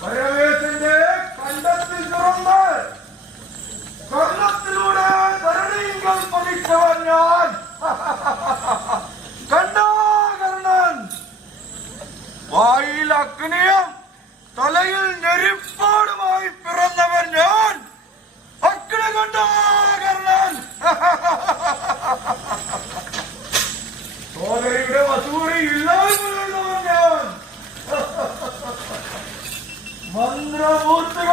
പരവേശന്റെ കണ്ടത്തിൽ തുറന്ന് കർണത്തിലൂടെ ധരണിയിങ്കൽ പതിച്ചവൻ ഞാൻ. കണ്ടോ കർണൻ, വായിൽ അഗ്നിയും തലയിൽ ഞെരിപ്പാടുമായി പിറന്നവൻ ഞാൻ. അഗ്നി കണ്ടോ കർണൻ. സോദരിയുടെ വസൂരി ഇല്ലായ്മ ചെയ്തവൻ ഞാൻ. മന്ത്രമൂർത്തികൾ